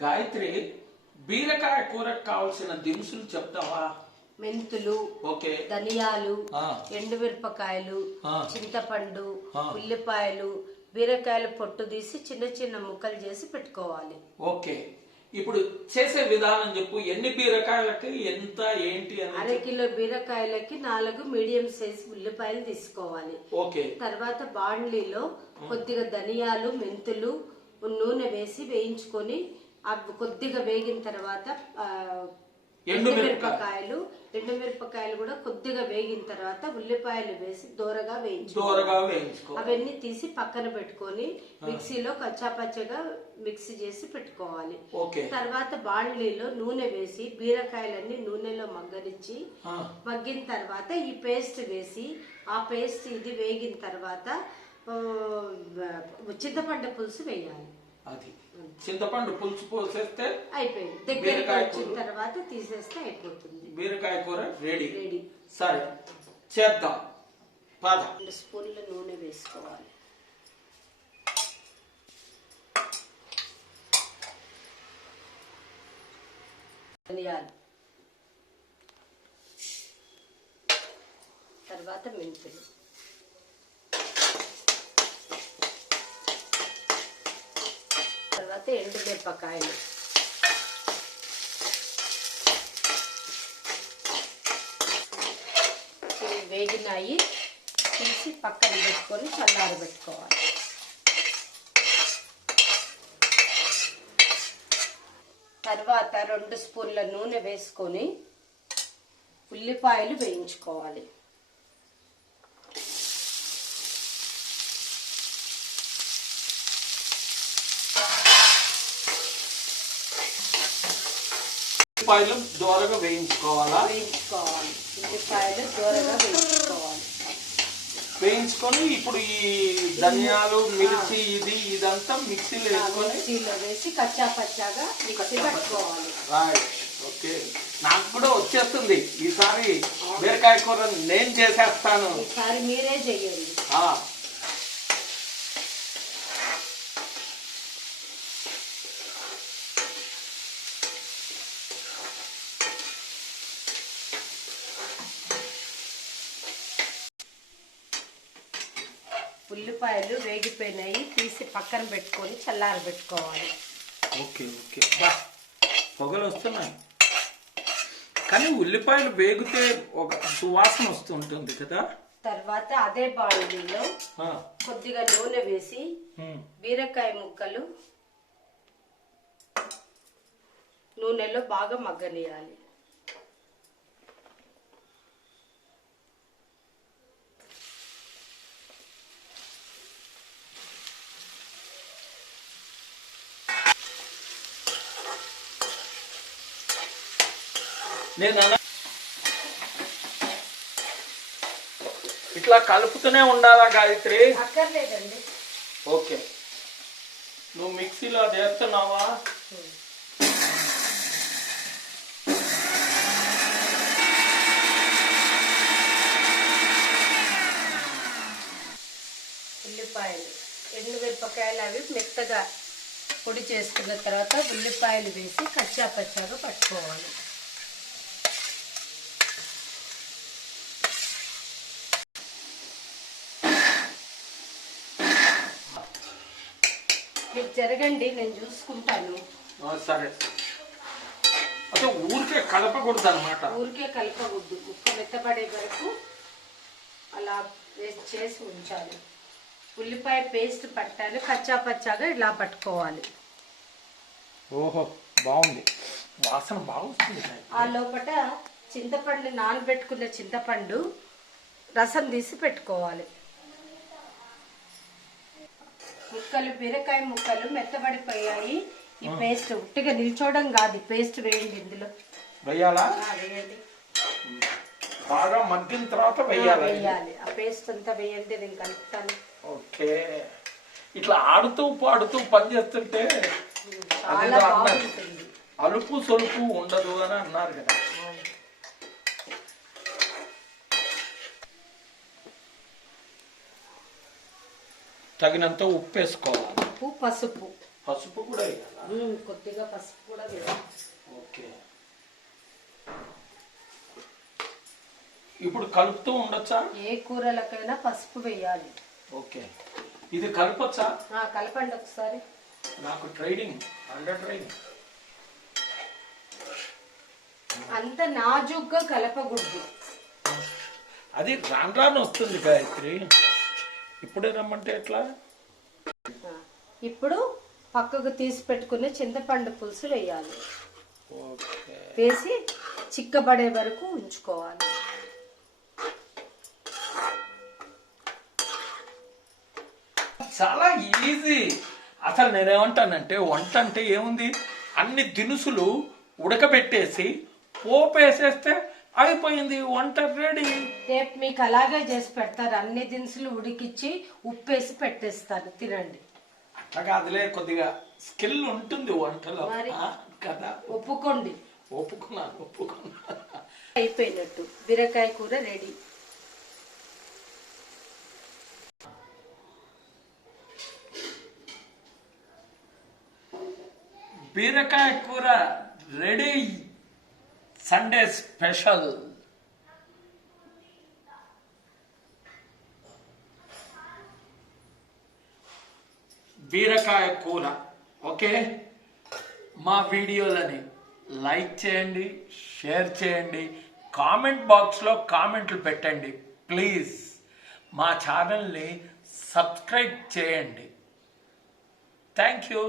గాయత్రి బీరకాయ కూరకు కావాల్సిన దినుసులు చెప్తావా? మెంతులు ఓకే. ధనియాలు. ఎండుమిరపకాయలు. చింతపండు. ఉల్లిపాయలు బీరకాయలు పొట్టు తీసి చిన్న చిన్న ముక్కలు చేసి పెట్టుకోవాలి. ఓకే. ఇప్పుడు చేసే విధానం చెప్పు ఎన్ని బీరకాయలకి ఎంత ఏంటి అని అర కిలో బీరకాయలకి నాలుగు మీడియం సైజ్ ఉల్లిపాయలు తీసుకోవాలి. ఓకే. తర్వాత బాండ్లీలో కొద్దిగా ధనియాలు మెంతులు నూనె వేసి వేయించుకొని అవి కొద్దిగా వేగిన తర్వాత ఎండుమిరపకాయలు ఎండుమిరపకాయలు కూడా కొద్దిగా వేగిన తర్వాత ఉల్లిపాయలు వేసి దోరగా వేయించుకో. అవన్నీ తీసి పక్కన పెట్టుకొని మిక్సీలో కచ్చాపచ్చగా మిక్సీ చేసి పెట్టుకోవాలి. తర్వాత బాండ్లీలో నూనె వేసి బీరకాయలన్నీ నూనెలో మగ్గనిచ్చి ఆ, మగ్గిన తర్వాత ఈ పేస్ట్ వేసి ఆ పేస్ట్ ఇది వేగిన తర్వాత చింతపండు పులుసు వేయాలి. అది. చింతపండు పులుసు పోసేస్తే అయిపోయింది. దగ్గరికి బీరకాయ వచ్చిన. తర్వాత తీసేస్తే అయిపోతుంది. బీరకాయ కూర రెడీ. రెడీ. సరే. చేద్దాం. పద. రెండు స్పూన్ల నూనె వేసుకోవాలి. ధనియాలు. తర్వాత మెంతులు. తర్వాత ఎండుమిరపకాయలు ఇవి వేగినాయి. తీసి పక్కన పెట్టుకొని చల్లారి పెట్టుకోవాలి. తర్వాత రెండు స్పూన్ల నూనె వేసుకొని ఉల్లిపాయలు వేయించుకోవాలి. ఉల్లిపాయలు దూరగా వేయించుకోవాలా? వేయించుకోవాలి. ఉల్లిపాయలు దూరగా వేయించుకోవాలి. వేయించుకొని ఇప్పుడు ఈ ధనియాలు మిర్చి ఇది ఇదంతా మిక్సీలో వేసుకొని మిక్సీలో వేసి కచ్చా పచ్చాగా మిక్సీ పట్టుకోవాలి. రైట్ ఓకే నాకు కూడా వచ్చేస్తుంది. ఈసారి బీరకాయ కూర నేను చేసేస్తాను. ఈసారి మీరే చెయ్యండి. ఉల్లిపాయలు వేగిపోయినాయి తీసి పక్కన పెట్టుకొని చల్లారి పెట్టుకోవాలి. Okay okay. పొగలు వస్తున్నాయి. కానీ ఉల్లిపాయలు వేగితే ఒక సువాసన వస్తుంటుంది కదా? తర్వాత అదే బాండీలో కొద్దిగా నూనె వేసి బీరకాయ ముక్కలు నూనెలో బాగా మగ్గనియాలి. నేను ఇట్లా కలుపుతూనే ఉండాలా గాయత్రి? అక్కర్లేదండి. ఓకే. నువ్వు మిక్సీలో అది వేస్తున్నావా? ఉల్లిపాయలు. ఎండుమిరపకాయలు అవి మెత్తగా పొడి చేసుకున్న తర్వాత ఉల్లిపాయలు వేసి కచ్చా పచ్చాగా పట్టుకోవాలి. మీరు జరగండి నేను చూసుకుంటాను. సరే. అసలు ఊరికే కలపకూడదు అనమాట ఊరికే కలపకూడదు. ముక్క మెత్తపడే వరకు అలా వేస్ట్ చేసి ఉంచాలి. ఉల్లిపాయ పేస్ట్ పట్టాలి కచ్చా పచ్చాగా ఇలా పట్టుకోవాలి. ఓహో బాగుంది. వాసన బాగా వస్తుంది ఆ లోపల చింతపండు నానబెట్టుకున్న చింతపండు రసం తీసి పెట్టుకోవాలి. ముక్కలు బీరకాయ ముక్కలు మెత్తబడిపోయాయి. ఈ పేస్ట్ ఉట్టిగా నిల్చోవడం కాదు పేస్ట్ వేయండి ఇందులో. వెయ్యాలా ఆ, వేయండి. బాగా మగ్గిన తర్వాత ఆ, వెయ్యాలి వేయాలి. ఆ పేస్ట్ అంతా వేయండి నేను కలుపుతాను. ఓకే. ఇట్లా ఆడుతూ పాడుతూ పని చేస్తుంటే చాలా. బాగుంటుంది. అలుపు సొలుపు ఉండదు అని అన్నారు కదా. తగినంత ఉప్పు వేసుకోవాలి ఉప్పు పసుపు. పసుపు కూడా వేయాలా? ఉమ్, కొద్దిగా పసుపు కూడా వేయాలి. ఓకే. ఇప్పుడు కలుపుతూ ఉండొచ్చా? ఏ కూరలకైనా పసుపు వేయాలి. ఓకే. ఇది కలపొచ్చా? ఆ, కలపండి ఒకసారి. నాకు ట్రైనింగ్ అండర్ ట్రైనింగ్. అంత నాజుగ్గా కలపకూడదు. అది రాను రాను వస్తుంది గాయత్రి. ఇప్పుడే రమ్మంటే ఎట్లా? ఇప్పుడు పక్కకు తీసి పెట్టుకుని చింతపండు పులుసు వేయాలి. వేసి చిక్కబడే వరకు ఉంచుకోవాలి. చాలా ఈజీ. అసలు నేనేమంటానంటే వంట అంటే ఏముంది? అన్ని దినుసులు ఉడకబెట్టేసి పోపు వేసేస్తే అయిపోయింది వంట రెడీ. రేపు మీకు అలాగే చేసి పెడతారు. అన్ని దినుసులు ఉడికిచ్చి ఉప్పేసి పెట్టేస్తారు తినండి. అట్లా కాదులే కొద్దిగా స్కిల్ ఉంటుంది వంటలో. మరి? కదా? ఒప్పుకోండి. ఒప్పుకున్నాను ఒప్పుకున్నాను. అయిపోయినట్టు. బీరకాయ కూర రెడీ. బీరకాయ కూర రెడీ. సండే స్పెషల్ బీరకాయ కూర. ఓకే? మా వీడియోలని లైక్ చేయండి షేర్ చేయండి కామెంట్ బాక్స్లో కామెంట్లు పెట్టండి ప్లీజ్. మా ఛానల్ని సబ్స్క్రైబ్ చేయండి. Thank you.